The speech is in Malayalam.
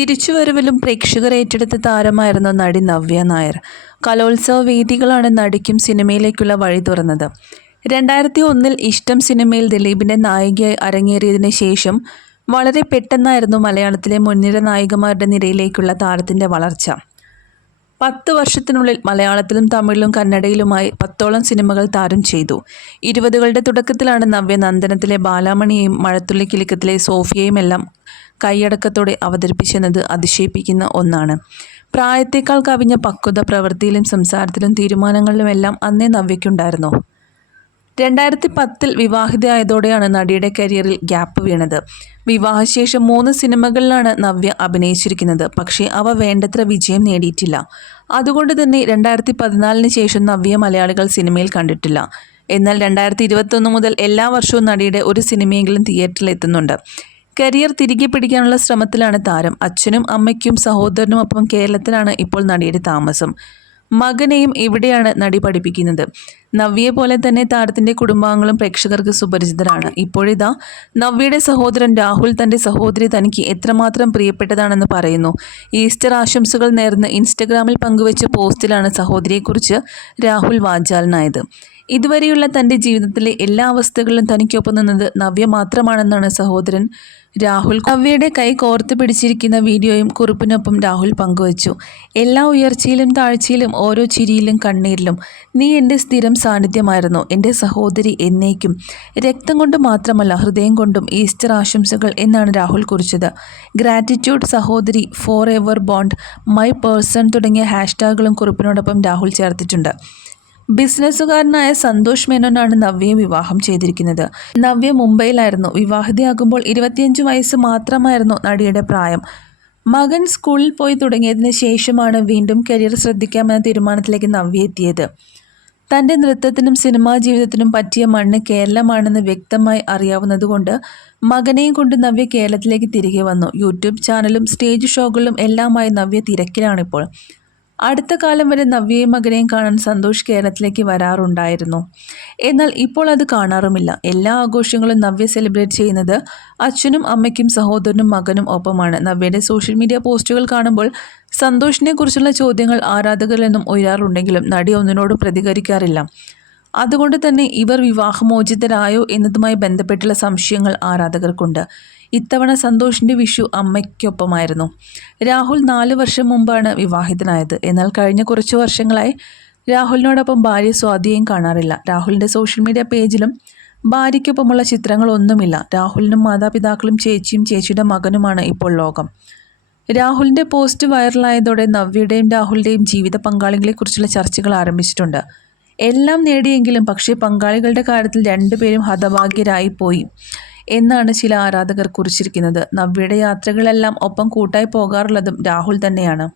തിരിച്ചുവരവിലും പ്രേക്ഷകർ ഏറ്റെടുത്ത താരമായിരുന്നു നടി നവ്യ നായർ. കലോത്സവ വേദികളാണ് നടിക്കും സിനിമയിലേക്കുള്ള വഴി തുറന്നത്. രണ്ടായിരത്തി ഒന്നിൽ ഇഷ്ടം സിനിമയിൽ ദിലീപിന്റെ നായികയായി അരങ്ങേറിയതിന് ശേഷം വളരെ പെട്ടെന്നായിരുന്നു മലയാളത്തിലെ മുൻനിര നായികമാരുടെ നിരയിലേക്കുള്ള താരത്തിന്റെ വളർച്ച. പത്ത് വർഷത്തിനുള്ളിൽ മലയാളത്തിലും തമിഴിലും കന്നഡയിലുമായി പത്തോളം സിനിമകൾ താരം ചെയ്തു. ഇരുപതുകളുടെ തുടക്കത്തിലാണ് നവ്യ നന്ദനത്തിലെ ബാലാമണിയെയും മഴത്തുള്ളി കിലുക്കത്തിലെ സോഫിയയും എല്ലാം കൈയടക്കത്തോടെ അവതരിപ്പിച്ചെന്നത് അതിശയിപ്പിക്കുന്ന ഒന്നാണ്. പ്രായത്തേക്കാൾ കവിഞ്ഞ പക്വത പ്രവൃത്തിയിലും സംസാരത്തിലും തീരുമാനങ്ങളിലുമെല്ലാം അന്നേ നവ്യയ്ക്കുണ്ടായിരുന്നു. രണ്ടായിരത്തി പത്തിൽ വിവാഹിതയായതോടെയാണ് നടിയുടെ കരിയറിൽ ഗ്യാപ്പ് വീണത്. വിവാഹശേഷം മൂന്ന് സിനിമകളിലാണ് നവ്യ അഭിനയിച്ചിരിക്കുന്നത്. പക്ഷേ അവ വേണ്ടത്ര വിജയം നേടിയിട്ടില്ല. അതുകൊണ്ട് തന്നെ രണ്ടായിരത്തി പതിനാലിന് ശേഷം നവ്യ മലയാളികൾ സിനിമയിൽ കണ്ടിട്ടില്ല. എന്നാൽ രണ്ടായിരത്തി ഇരുപത്തൊന്ന് മുതൽ എല്ലാ വർഷവും നടിയുടെ ഒരു സിനിമയെങ്കിലും തിയേറ്ററിൽ എത്തുന്നുണ്ട് കരിയർ തിരികെ പിടിക്കാനുള്ള ശ്രമത്തിലാണ് താരം. അച്ഛനും അമ്മയ്ക്കും സഹോദരനുമൊപ്പം കേരളത്തിലാണ് ഇപ്പോൾ നടിയുടെ താമസം. മകനെയും ഇവിടെയാണ് നടി പഠിപ്പിക്കുന്നത്. നവ്യയെ പോലെ തന്നെ താരത്തിന്റെ കുടുംബാംഗങ്ങളും പ്രേക്ഷകർക്ക് സുപരിചിതരാണ്. ഇപ്പോഴിതാ നവ്യയുടെ സഹോദരൻ രാഹുൽ തന്റെ സഹോദരി തനിക്ക് എത്രമാത്രം പ്രിയപ്പെട്ടതാണെന്ന് പറയുന്നു. ഈസ്റ്റർ ആശംസകൾ നേർന്ന് ഇൻസ്റ്റഗ്രാമിൽ പങ്കുവച്ച പോസ്റ്റിലാണ് സഹോദരിയെക്കുറിച്ച് രാഹുൽ വാചാലനായത്. ഇതുവരെയുള്ള തന്റെ ജീവിതത്തിലെ എല്ലാ അവസ്ഥകളിലും തനിക്കൊപ്പം നിന്നത് നവ്യ മാത്രമാണെന്നാണ് സഹോദരൻ രാഹുൽ. നവ്യയുടെ കൈ കോർത്ത് പിടിച്ചിരിക്കുന്ന വീഡിയോയും കുറിപ്പിനൊപ്പം രാഹുൽ പങ്കുവച്ചു. എല്ലാ ഉയർച്ചയിലും താഴ്ചയിലും ഓരോ ചിരിയിലും കണ്ണീരിലും നീ എന്റെ സ്ഥിരം സാന്നിധ്യമായിരുന്നു. എന്റെ സഹോദരി എന്നേക്കും രക്തം കൊണ്ട് മാത്രമല്ല ഹൃദയം കൊണ്ടും ഈസ്റ്റർ ആശംസകൾ എന്നാണ് രാഹുൽ കുറിച്ചത്. ഗ്രാറ്റിറ്റ്യൂഡ് സഹോദരി forever bond my person തുടങ്ങിയ ഹാഷ്ടാഗുകളും കുറിപ്പിനോടൊപ്പം രാഹുൽ ചേർത്തിട്ടുണ്ട്. ബിസിനസ്സുകാരനായ സന്തോഷ് മേനോനാണ് നവ്യയെ വിവാഹം ചെയ്തിരിക്കുന്നത്. നവ്യ മുംബൈയിലായിരുന്നു. വിവാഹിതയാകുമ്പോൾ ഇരുപത്തിയഞ്ച് വയസ്സ് മാത്രമായിരുന്നു നടിയുടെ പ്രായം. മകൻ സ്കൂളിൽ പോയി തുടങ്ങിയതിന് ശേഷമാണ് വീണ്ടും കരിയർ ശ്രദ്ധിക്കാമെന്ന തീരുമാനത്തിലേക്ക് നവ്യ എത്തിയത്. തന്റെ നൃത്തത്തിനും സിനിമാ ജീവിതത്തിനും പറ്റിയ മണ്ണ് കേരളമാണെന്ന് വ്യക്തമായി അറിയാവുന്നതുകൊണ്ട് മകനെയും കൊണ്ട് നവ്യ കേരളത്തിലേക്ക് തിരികെ വന്നു. യൂട്യൂബ് ചാനലും സ്റ്റേജ് ഷോകളിലും എല്ലാമായി നവ്യ തിരക്കിലാണിപ്പോൾ. അടുത്ത കാലം വരെ നവ്യയും മകനെയും കാണാൻ സന്തോഷ് കേരളത്തിലേക്ക് വരാറുണ്ടായിരുന്നു. എന്നാൽ ഇപ്പോൾ അത് കാണാറുമില്ല. എല്ലാ ആഘോഷങ്ങളും നവ്യ സെലിബ്രേറ്റ് ചെയ്യുന്നത് അച്ഛനും അമ്മയ്ക്കും സഹോദരനും മകനും ഒപ്പമാണ്. നവ്യയുടെ സോഷ്യൽ മീഡിയ പോസ്റ്റുകൾ കാണുമ്പോൾ സന്തോഷിനെ കുറിച്ചുള്ള ചോദ്യങ്ങൾ ആരാധകരിൽ നിന്നും ഉയരാറുണ്ടെങ്കിലും നടി ഒന്നിനോടും പ്രതികരിക്കാറില്ല. അതുകൊണ്ട് തന്നെ ഇവർ വിവാഹമോചിതരായോ എന്നതുമായി ബന്ധപ്പെട്ടുള്ള സംശയങ്ങൾ ആരാധകർക്കുണ്ട്. ഇത്തവണ സന്തോഷിന്റെ വിഷു അമ്മയ്ക്കൊപ്പമായിരുന്നു. രാഹുൽ നാല് വർഷം മുമ്പാണ് വിവാഹിതനായത്. എന്നാൽ കഴിഞ്ഞ കുറച്ച് വർഷങ്ങളായി രാഹുലിനോടൊപ്പം ഭാര്യ സ്വാതിയെയും കാണാറില്ല. രാഹുലിന്റെ സോഷ്യൽ മീഡിയ പേജിലും ഭാര്യയ്ക്കൊപ്പമുള്ള ചിത്രങ്ങളൊന്നുമില്ല. രാഹുലിനും മാതാപിതാക്കളും ചേച്ചിയും ചേച്ചിയുടെ മകനുമാണ് ഇപ്പോൾ ലോകം. രാഹുലിന്റെ പോസ്റ്റ് വൈറലായതോടെ നവ്യയുടെയും രാഹുലിന്റെയും ജീവിത പങ്കാളികളെക്കുറിച്ചുള്ള ചർച്ചകൾ ആരംഭിച്ചിട്ടുണ്ട്. എല്ലാം നേടിയെങ്കിലും പക്ഷേ പങ്കാളികളുടെ കാര്യത്തിൽ രണ്ടുപേരും ഹതഭാഗ്യരായി പോയി. എന്നാണ് ചില ആരാധകർ കുറിച്ചിരിക്കുന്നത്. നവ്യയുടെ യാത്രകളെല്ലാം ഒപ്പം കൂട്ടായി പോകാറുള്ളതും രാഹുൽ തന്നെയാണ്.